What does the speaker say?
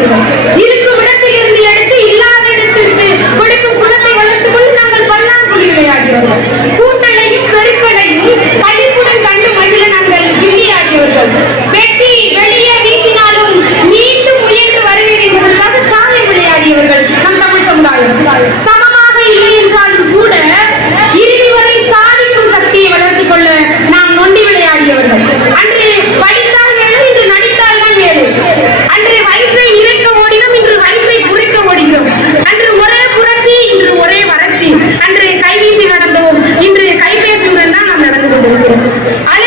விடுவோம் I